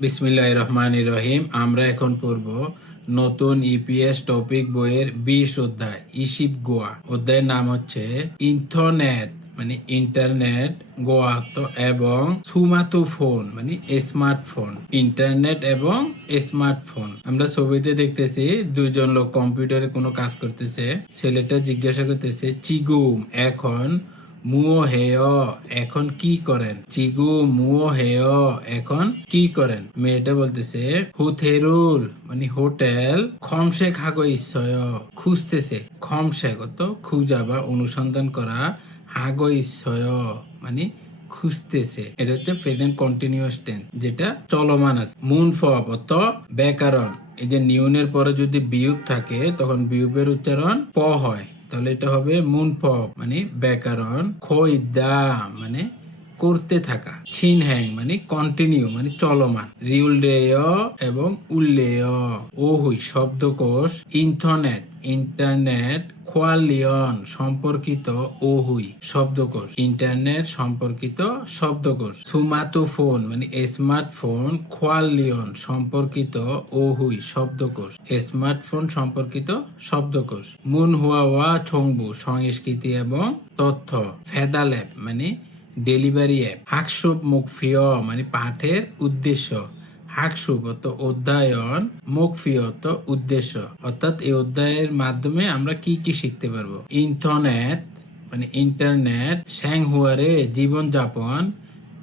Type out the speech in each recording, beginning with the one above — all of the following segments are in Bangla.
বিসমিল্লাহ রহমান রহিম। আমরা এখন পড়ব নতুন ইপিএস টপিক বইয়ের বিশ অধ্যায় ইশিপ গোয়া। অধ্যায়ের নাম হচ্ছে ইন্থনেট মানে ইন্টারনেট গোয়া তো এবং সুমাতু ফোন মানে স্মার্টফোন, ইন্টারনেট এবং স্মার্টফোন। আমরা ছবিতে দেখতেছি দুইজন লোক কম্পিউটারে কোনো কাজ করতেছে, ছেলেটা জিজ্ঞাসা করতেছে, চিগুম, এখন মুও হেয়, এখন কি করেন? চিগু, মুও হেয়, এখন কি করেন? মেয়েটা বলতেছে, হুথেরুল মানে হোটেল, খমসে খাগো ইচ্ছয় খুঁজতেছে। খমসে কত? খুঁজা বা অনুসন্ধান করা হাগো ইচ্ছয় মানে খুঁজতেছে। এটা হচ্ছে প্রেজেন্ট কন্টিনিউয়াস টেন্স যেটা চলমান আছে। মুন ফব অত ব্যাকরণ। এই যে নিউনের পরে যদি বিয়োগ থাকে, তখন বিয়োগের উচ্চারণ প হয়। তাহলে এটা হবে মুনফ মানে ব্যাকরণ খৈদা মানে করতে থাকা। ছিন হ্যাং মানে কন্টিনিউ মানে চলমান। রিউলডেয় এবং উল্লেয় ওহুই শব্দকোষ ইন্টারনেট ইন্টারনেট খোয়ালিয়ন সম্পর্কিত ওহুই শব্দকোষ, ইন্টারনেট সম্পর্কিত শব্দকোষ। সুমাতো ফোন মানে স্মার্টফোন খোয়ালিয়ন সম্পর্কিত ওহুই শব্দকোষ, স্মার্টফোন সম্পর্কিত শব্দকোষ। মুন হুয়া ওয়া সংস্কৃতি এবং তথ্য। ফেদাল্যাব মানে ডেলিভারি অ্যাপ। হাকসুপ মুখফিয় মানে পাঠের উদ্দেশ্য। হাকসুপ অত অধ্যায়ন মুখফিয়ত উদ্দেশ্য। অর্থাৎ এই অধ্যায়ের মাধ্যমে আমরা কি কি শিখতে পারব? ইন্টারনেট মানে ইন্টারনেট, স্যাংহুয়ারে জীবনযাপন,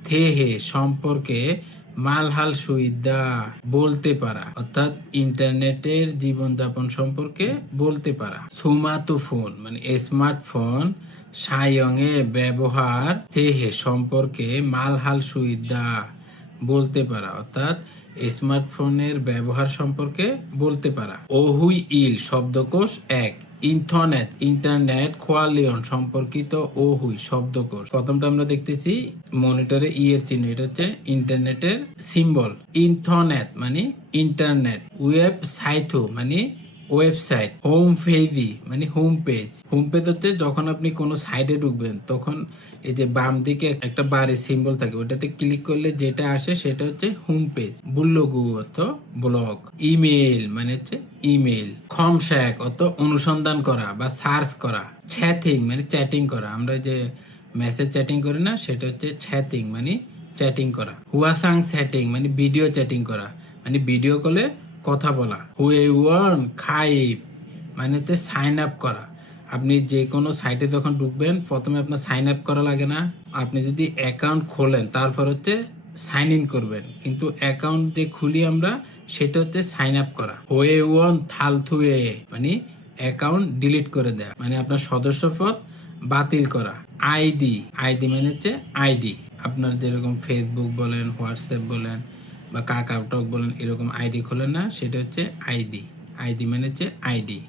থেহে, সম্পর্কে মালহাল সুইদা বলতে পারা। অর্থাৎ ইন্টারনেটের জীবনযাপন সম্পর্কে বলতে পারা। সুমাতু ফোন মানে স্মার্টফোন সায়ংয়ে ব্যবহার থেহে সম্পর্কে মালহাল সুইদা বলতে পারা, অর্থাৎ স্মার্টফোনের ব্যবহার সম্পর্কে বলতে পারা। ওহুই ইল শব্দকোষ এক। ইন্টারনেট ইন্টারনেট কোয়ালিয়ন সম্পর্কিত ওহুই শব্দকোষ। প্রথমটা আমরা দেখতেছি মনিটরে ই এর চিহ্ন, এটা হচ্ছে ইন্টারনেটের সিম্বল। ইন্থনেট মানে ইন্টারনেট। ওয়েবসাইট মানে ওয়েবসাইট হোম পেজি মানে হোম পেজ হোম পেজ হচ্ছে যখন আপনি কোনো সাইটে ঢুকবেন, তখন এই যে বাম দিকে একটা বারের সিম্বল থাকে, ওটাতে ক্লিক করলে যেটা আসে সেটা হচ্ছে হোম পেজ বুল্লগু অত ব্লগ ইমেল মানে হচ্ছে ইমেল খমশ্যাক অত অনুসন্ধান করা বা সার্চ করা। চ্যাটিং মানে চ্যাটিং করা। আমরা যে মেসেজ চ্যাটিং করি না, সেটা হচ্ছে চ্যাটিং মানে চ্যাটিং করা। হুয়াসাং চ্যাটিং মানে ভিডিও চ্যাটিং করা। মানে ভিডিও কলে কথা বলা। হুয়ে ওয়ান খাইব মানে হচ্ছে সাইন আপ করা। আপনি যে কোনো সাইটে যখন ঢুকবেন, প্রথমে আপনার সাইন আপ করা লাগে না। আপনি যদি অ্যাকাউন্ট খোলেন, তারপর হচ্ছে সাইন ইন করবেন। কিন্তু অ্যাকাউন্ট যে খুলি আমরা, সেটা হচ্ছে সাইন আপ করা। ওয়ে ওয়ান থালথুয়ে মানে অ্যাকাউন্ট ডিলিট করে দেয়া। মানে আপনার সদস্যপদ বাতিল করা। আইডি আইডি মানে হচ্ছে আইডি আপনার যেরকম ফেসবুক বলেন হোয়াটসঅ্যাপ বলেন বা কাকাউটক বলেন, এরকম আইডি খোলেন না, সেটা হচ্ছে আইডি। আইডি মানে হচ্ছে আইডি।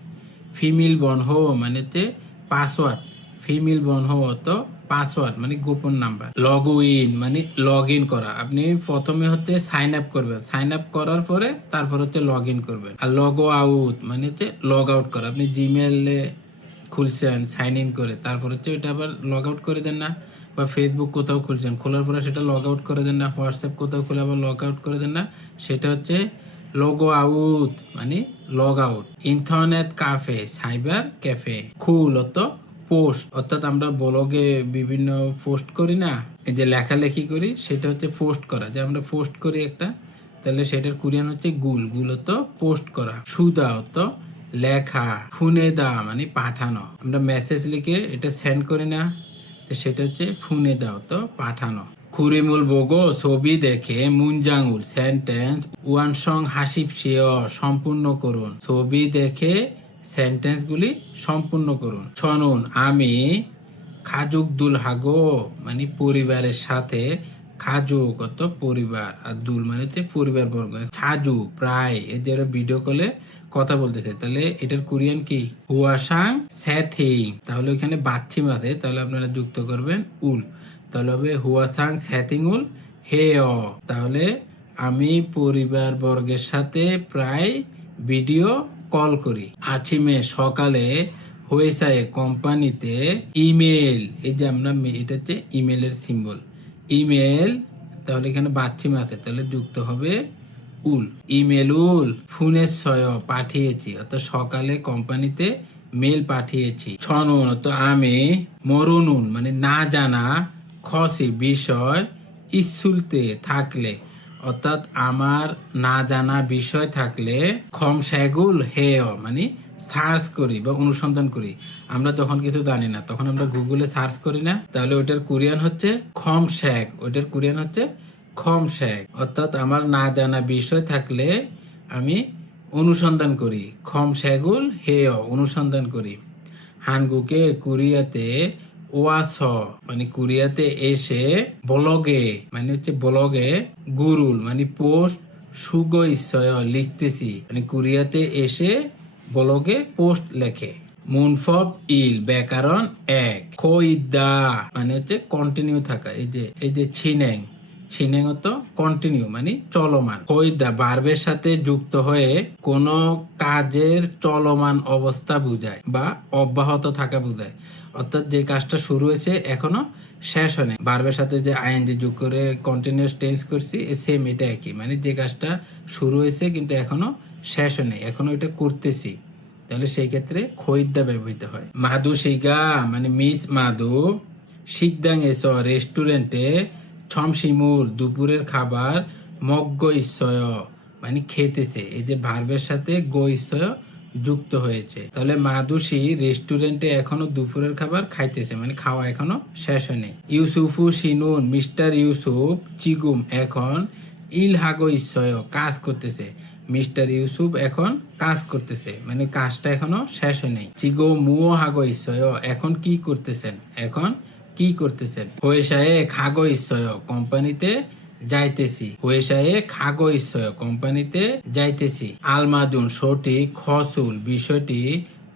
ফিমেল বন হো মানে হচ্ছে পাসওয়ার্ড। ফিমেল বন হো তো পাসওয়ার্ড মানে গোপন নাম্বার। লগ ইন মানে লগ ইন করা। আপনি প্রথমে হচ্ছে সাইন আপ করবেন। সাইন আপ করার পরে তারপর হচ্ছে লগ ইন করবেন। আর লগ আউট মানে হচ্ছে লগ আউট করা। আপনি জিমেলে খুলছেন, সাইন ইন করে, তারপর হচ্ছে ওইটা আবার লগ আউট করে দেন না। বা ফেসবুক কোথাও খুলছেন, খোলার পরে সেটা লগ আউট করে দেন না হোয়াটসঅ্যাপ কোথাও খুলে আবার লগ আউট করে দেন না, সেটা হচ্ছে লগ আউট মানে log out internet cafe cyber cafe খুল অত পোস্ট অর্থাৎ আমরা ব্লগে বিভিন্ন পোস্ট করি না, এই যে লেখালেখি করি, সেটা হচ্ছে পোস্ট করা। যে আমরা পোস্ট করি একটা, তাহলে সেটার কোরিয়ান হচ্ছে গুল গুল তো পোস্ট করা। সুদা তো লেখা ফোনে দা মানে পাঠানো। আমরা মেসেজ লিখে এটা সেন্ড করি না তো সেটা হচ্ছে ফোনে দাও তো, পাঠানো। খুরিমুল বগো ছবি দেখে মুনজাঙ্গুল সেন্টেন্স ওয়ান সং হাসিব সেয় সম্পূর্ণ করুন। ছবি দেখে সেন্টেন্সগুলি সম্পূর্ণ করুন। শুনুন আমি খাজুক দুল হাগো মানে পরিবারের সাথে খাজুক অত পরিবার, আর দুল মানে হচ্ছে পরিবার বর্গ ছাজু প্রায় এদের ভিডিও কলে কথা বলতেছে। তাহলে এটার কোরিয়ান কি? হুয়াসাং স্যাথিং তাহলে ওইখানে বাচ্চিম আছে, তাহলে আপনারা যুক্ত করবেন উল। তাহলে হবে হুয়াসাং স্যাথিং উল হে অ তাহলে আমি পরিবার বর্গের সাথে প্রায় ভিডিও কল করি। আছিমে সকালে হয়েছে কোম্পানিতে ইমেল, এই যে আমরা এটা হচ্ছে ইমেলের সিম্বল। ইমেল, তাহলে এখানে বাচ্চিম আছে, তাহলে যুক্ত হবে উল ইমেলুল ফোনের সয় পাঠিয়েছি। অর্থাৎ সকালে কোম্পানিতে মেল পাঠিয়েছি। ছনুন, তো আমি মরুনুন মানে না জানা খসি বিষয় ইসুলতে থাকলে, অর্থাৎ আমার না জানা বিষয় থাকলে খম সেগুল হেয় মানে সার্চ করি বা অনুসন্ধান করি। আমরা যখন কিছু জানি না, তখন আমরা গুগলে সার্চ করি না। তাহলে ওইটার কোরিয়ান হচ্ছে খম শেক ওইটার কোরিয়ান হচ্ছে খম শেক অর্থাৎ আমার না জানা বিষয় থাকলে আমি অনুসন্ধান করি। খম সেগুল হেয়, অনুসন্ধান করি। হানগুকে কোরিয়াতে ওয়াস মানে কোরিয়াতে এসে ব্লগে মানে হচ্ছে ব্লগে গুরুল মানে পোস্ট সুগ ইচ্ছয় লিখতেছি। মানে কোরিয়াতে এসে ব্লগে পোস্ট লেখে। মুনফব ইল, ব্যাকরণ এক। খইদা মানে হচ্ছে কন্টিনিউ থাকা। এই যে এই যে ছিনেং। ছিনেং তো কন্টিনিউ মানে চলমান। খইদা বার্বের সাথে যুক্ত হয়ে কোন কাজের চলমান অবস্থা বুঝায় বা অব্যাহত থাকা বোঝায়। অর্থাৎ যে কাজটা শুরু হয়েছে, এখনও শেষ হয়নি বার্বের সাথে যে আইএনজি যোগ করে কন্টিনিউস টেন্স করছি সেম এটা একই। মানে যে কাজটা শুরু হয়েছে, কিন্তু এখনও শেষ হয়নি এখনও এটা করতেছি। তাহলে সেই ক্ষেত্রে খরিদ্দা ব্যবহৃত হয়। মাদু শিগা মানে মিস মাদু শিকদাং এস রেস্টুরেন্টে ছমশিমুর দুপুরের খাবার মগ্গ ইস্যয় মানে খেতেছে। এই যে ভার্বের সাথে গো যুক্ত হয়েছে। তাহলে মাদুসি রেস্টুরেন্টে এখনও দুপুরের খাবার খাইতেছে মানে খাওয়া এখনও শেষ হয়নি। ইউসুফু সিনুন মিস্টার ইউসুফ, চিগুম এখন ইল হাগো ইস্যয় কাজ করতেছে। মিস্টার ইউসুফ এখন কাজ করতেছে মানে কাজটা এখনও শেষ হয় নাই চিগো মুও হাগো ইস্যয় এখন কি করতেছেন? এখন কি করতেছেন? হয়েসায়ে খাগো ইস্যয় কোম্পানিতে যাইতেছি। হয়েসায়ে খাগো ইস্যয় কোম্পানিতে যাইতেছি। আলমাদুন সঠিক খসুল বিষয়টি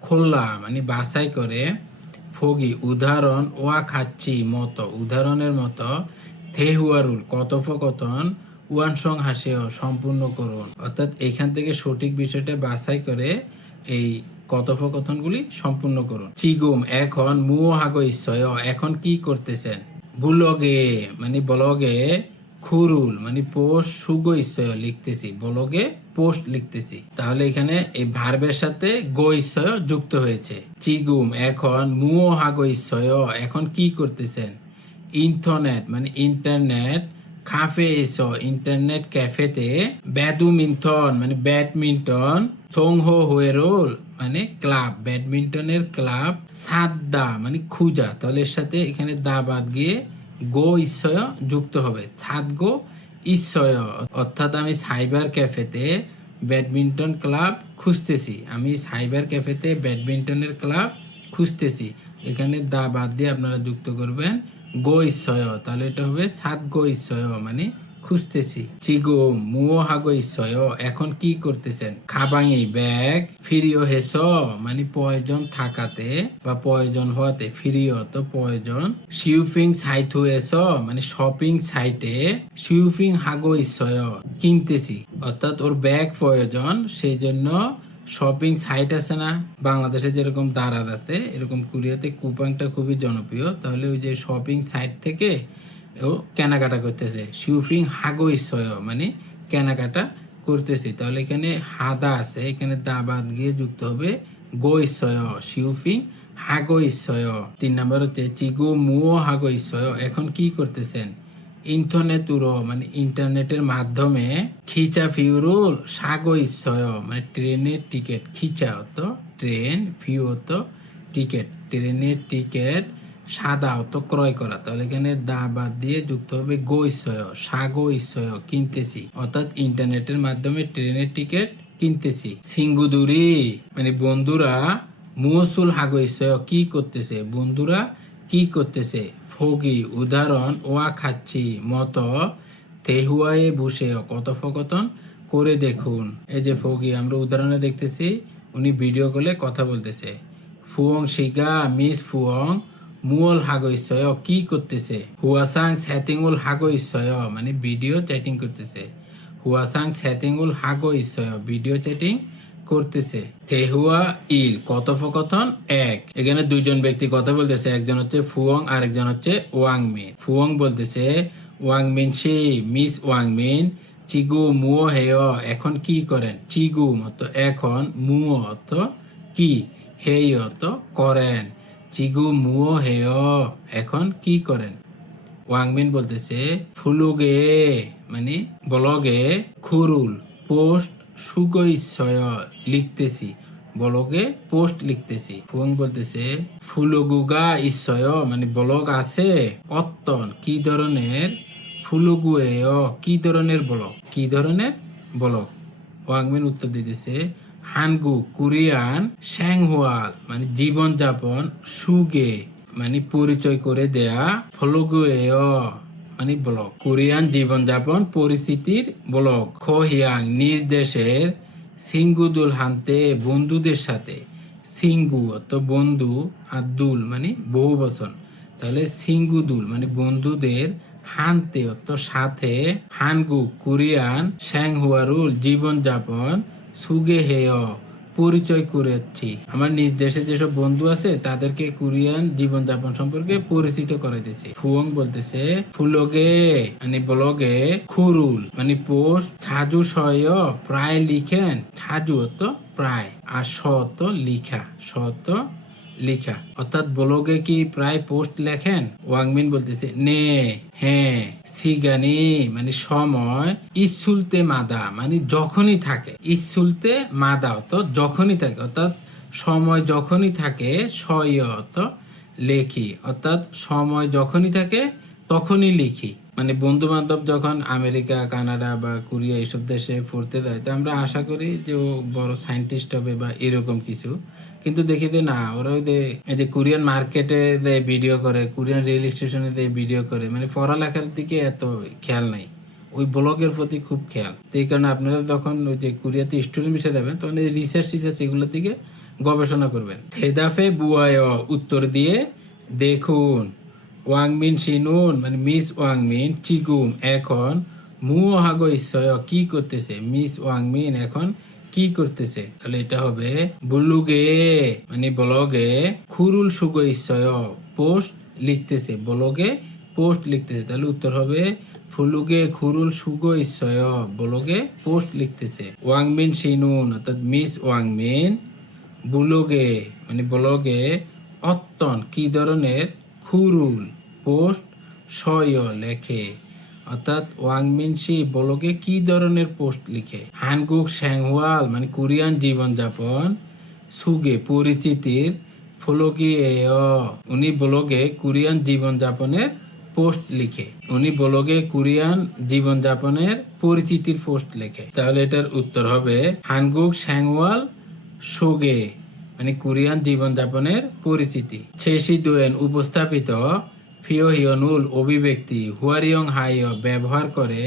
খোল্লা মানে বাছাই করে ফগি, উদাহরণ ওয়া খাচ্ছি মতো, উদাহরণের মতো থেহুয়ারুল কথোপকথন ওয়ানসং হাসেও সম্পূর্ণ করুন। অর্থাৎ এখান থেকে সঠিক বিষয়টা বাছাই করে এই কথোপকথনগুলি সম্পূর্ণ করুন। চিগুম, এখন মুও হাগো এখন কি করতেছেন? বুলগে মানে বলগে খুরুল মানে পোস্ট সুগো ইচ্ছয় লিখতেছি, বলগে পোস্ট লিখতেছি। তাহলে এখানে এই ভার্বের সাথে গো যুক্ত হয়েছে। চিগুম, এখন মুও হাগো এখন কি করতেছেন? ইন্টারনেট মানে ইন্টারনেট কাফে এসো ইন্টারনেট ক্যাফেতে ব্যাডমিন্টন মানে ব্যাডমিন্টন, থংহো হোয়েরোল মানে ক্লাব, ব্যাডমিন্টনের ক্লাব, সাদ্দা মানে খুঁজা, তাহলে এর সাথে এখানে দা বাদ গিয়ে গো ইস্যয় যুক্ত হবে। সাত গো ইস্যয় অর্থাৎ আমি সাইবার ক্যাফেতে ব্যাডমিন্টন ক্লাব খুঁজতেছি। আমি সাইবার ক্যাফেতে ব্যাডমিন্টনের ক্লাব খুঁজতেছি। এখানে দা বাদ দিয়ে আপনারা যুক্ত করবেন। গো ইস্যয় তাহলে এটা হবে সাত গো ইস্যয় মানে খুঁজতেছি। চিগো মুও হাগো ইস্যয় এখন কি করতেছেন? খাবাঙি ব্যাগ, ফিরিও হেস মানে প্রয়োজন থাকাতে বা প্রয়োজন হওয়াতে ফিরিও, তো প্রয়োজন শিউফিং সাইট হয়েছ মানে শপিং সাইটে শিউফিং হাগো ইস্যয় কিনতেছি। অর্থাৎ ওর ব্যাগ প্রয়োজন সেই জন্য শপিং সাইট আছে না, বাংলাদেশে যেরকম দারাদাতে এরকম কোরিয়াতে কুপনটা খুবই জনপ্রিয়। তাহলে ওই যে শপিং সাইট থেকে ও কেনাকাটা করতেছে। শিউফিং হাগো ইস্যয় মানে কেনাকাটা করতেছি। তাহলে এখানে হাদা আছে, এখানে দা বাদ গিয়ে যুক্ত হবে গো ইস্যয় শিউফিং হাগো ইস্যয় তিন নম্বর হচ্ছে চিগু মুও হাগো ইস্যয় এখন কি করতেছেন? ইন্টারনেটুরো মানে ইন্টারনেটের মাধ্যমে খিচা ফিউরুল সাগো ইচ্ছয় মানে ট্রেনের টিকিট খিচা হতো ট্রেন ফিউ হতো টিকিট ট্রেনের টিকিট সাদা হতো ক্রয় করা তাহলে এখানে দা বাদ দিয়ে যুক্ত হবে গো ইচ্ছয় সাগো ইচ্ছয় কিনতেছি অর্থাৎ ইন্টারনেটের মাধ্যমে ট্রেনের টিকিট কিনতেছি সিঙ্গুদুরি মানে বন্ধুরা মুসুল হাগো ইচ্ছয় কি করতেছে বন্ধুরা কি করতেছে? ফগি, উদাহরণ, ওয়া খাচ্ছি, মতো তেহুয়ায়ে বসে কথোপকথন করে দেখুন। এই যে ফগি, আমরা উদাহরণে দেখতেছি, উনি ভিডিও কলে কথা বলতেছে। ফুয়ং শিগা, মিস ফুয়ং, মুয়ল হাগো ইচ্ছয় কি করতেছে? হুয়াসাং স্যাতিংউল হাগো ইচ্ছয় মানে ভিডিও চ্যাটিং করতেছে। হুয়াসাং স্যাতিংউল হাগো ইচ্ছয় ভিডিও চ্যাটিং করতেছে। তেহুয়া, ইল, কথোপকথন, এক। এখানে দুইজন ব্যক্তি কথা বলতেছে, একজন হচ্ছে ফুয়ং আর একজন হচ্ছে ওয়াং মি ফুয়ং বলতেছে, ওয়াংমিন সে, মিস ওয়াংমিন, চিগু মুও হেয়, এখন কি করেন? চিগু মতো এখন মুও অত কি, হেয় অত করেন। চিগু মুও হেয়, এখন কি করেন? ওয়াংমিন বলতেছে, ফুলুগে মানে বলগে, খুরুল, পোস্ট সুগইছয় লিখতেছি। বলগে পোস্ট লিখতেছি। ফুং বলতেছে ফুলগুগা ইচ্ছয় মানে বলগ আছে, অত্তন কি ধরনের? ফুলগুয়ে কি ধরনের বলক? কি ধরনের বলক? ওয়াংমিন উত্তর দিতেছে, হানগু কোরিয়ান শ্যাংহুয়াল মানে জীবনযাপন, সুগে মানে পরিচয় করে দেয়া ফলগুয়ে মানে ব্লগ কোরিয়ান জীবনযাপন পরিস্থিতির ব্লগ খহিয়াং নিজ দেশের সিঙ্গুদুল হানতে বন্ধুদের সাথে। সিঙ্গু অত বন্ধু আর দুল মানে বহু বচন। তাহলে সিঙ্গুদুল মানে বন্ধুদের হানতে অত সাথে। হানগু, কোরিয়ান, শ্যাংহুয়ারুল জীবনযাপন সুগে হেয়। পরিচয় করেছি আমার নিজ দেশে যেসব বন্ধু আছে, তাদেরকে কোরিয়ান জীবনযাপন সম্পর্কে পরিচিত করে দিচ্ছি ফুয়ং বলতেছে, ফুলগে মানে ব্লগে খুরুল মানে পোস্ট, ছাজু সয় প্রায় লিখেন, ছাজু তো প্রায়, আর সত লিখা, স তো লিখা। অর্থাৎ ব্লগে কি প্রায় পোস্ট লেখেন? ওয়াংমিন বলতেছে, নে হ্যাঁ সিগানি মানে সময়, ইসুলতে মাদা মানে যখনই থাকে, ইসুলতে মাদা তো যখনই থাকে, অর্থাৎ সময় যখনই থাকে সয়ত লেখি, অর্থাৎ সময় যখনই থাকে, তখনই লিখি। মানে বন্ধু বান্ধব যখন আমেরিকা, কানাডা বা কোরিয়া এইসব দেশে পড়তে যায়, তো আমরা আশা করি যে ও বড় সায়েন্টিস্ট হবে বা এরকম কিছু। কিন্তু দেখি যে না, ওরা ওই যে যে কোরিয়ান মার্কেটে দেয় ভিডিও করে কোরিয়ান রেল স্টেশনে দেয় ভিডিও করে মানে পড়ালেখার দিকে এত খেয়াল নাই। ওই ব্লগের প্রতি খুব খেয়াল। তো এই কারণে আপনারা যখন ওই যে কোরিয়াতে স্টুডেন্ট বিষয়ে যাবেন তখন এই রিসার্চ টিসার্চ এগুলোর দিকে গবেষণা করবেন। হেদাফে বুয়ায় উত্তর দিয়ে দেখুন, ওয়াংমিন শিনুন মানে মিস ওয়াংমিন চিগুম এখন মুও হাগো ইসয় কি করতেছে? মিস ওয়াংমিন এখন কি করতেছে? তাহলে এটা হবে বুলুগে মানে ব্লগে খুরুল সুগো ইসয় পোস্ট লিখতেছে, ব্লগে পোস্ট লিখতেছে। তাহলে উত্তর হবে ফুলুগে খুরুল সুগো ব্লগে পোস্ট লিখতেছে। ওয়াংমিন শিনুন অর্থাৎ মিস ওয়াংমিন, বুলগে মানে ব্লগে অত্তন, কি ধরনের? খুরুল পোস্ট সয় লেখে। অর্থাৎ ওয়াংমিন সি ব্লগে কি ধরনের পোস্ট লিখে? হানগুক শ্যাংওয়াল মানে কোরিয়ান জীবনযাপন, সুগে, পরিচিতির ফলকি উনি ব্লগে কোরিয়ান জীবনযাপনের পোস্ট লিখে। উনি ব্লগে কোরিয়ান জীবনযাপনের পরিচিতির পোস্ট লেখে। তাহলে এটার উত্তর হবে হানগুক শ্যাংওয়াল সোগে মানে কোরিয়ান জীবনযাপনের পরিচিতি। ছেসি দুয়েন উপস্থাপিত ফিওহিয়নুল অভিব্যক্তি, হুয়ারিয়ং হাইয় ব্যবহার করে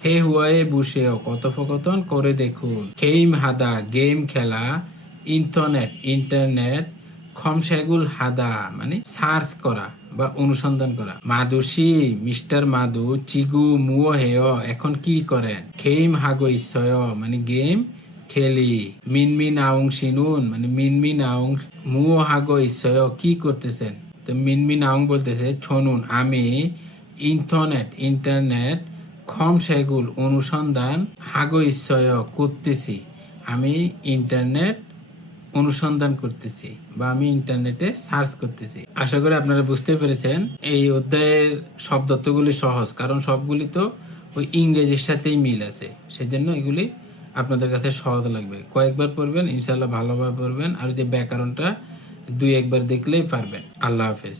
থে হুয়ায়ে বুসেও কথোপকথন করে দেখুন। খেইম হাদা গেম খেলা, ইন্টারনেট ইন্টারনেট খমশেগুল হাদা মানে সার্চ করা বা অনুসন্ধান করা। মাদুসি মিস্টার মাদু, চিগু মুও হেয়, এখন কি করেন? খেইম হাগো ইচ্ছয় মানে গেম খেলি। মিনমিন আউং সিনুন মানে মিনমিন আউং মুও হাগো ইচ্ছয়, কি করতেছেন? তো মিনমিন আউং বলতেছে ছনুন আমি ইন্টারনেট ইন্টারনেট খম সেগুল অনুসন্ধান হাগো ইচ্ছয় করতেছি। আমি ইন্টারনেট অনুসন্ধান করতেছি বা আমি ইন্টারনেটে সার্চ করতেছি। আশা করি আপনারা বুঝতে পেরেছেন, এই অধ্যায়ের শব্দত্বগুলি সহজ, কারণ সবগুলি তো ওই ইংরেজির সাথেই মিল আছে। সেই জন্য এগুলি আপনাদের কাছে সহজ লাগবে। কয়েকবার পড়বেন ইনশাল্লাহ ভালোভাবে পড়বেন, আর যে ব্যাকরণটা দুই একবার দেখলেই পারবেন। আল্লাহ হাফেজ।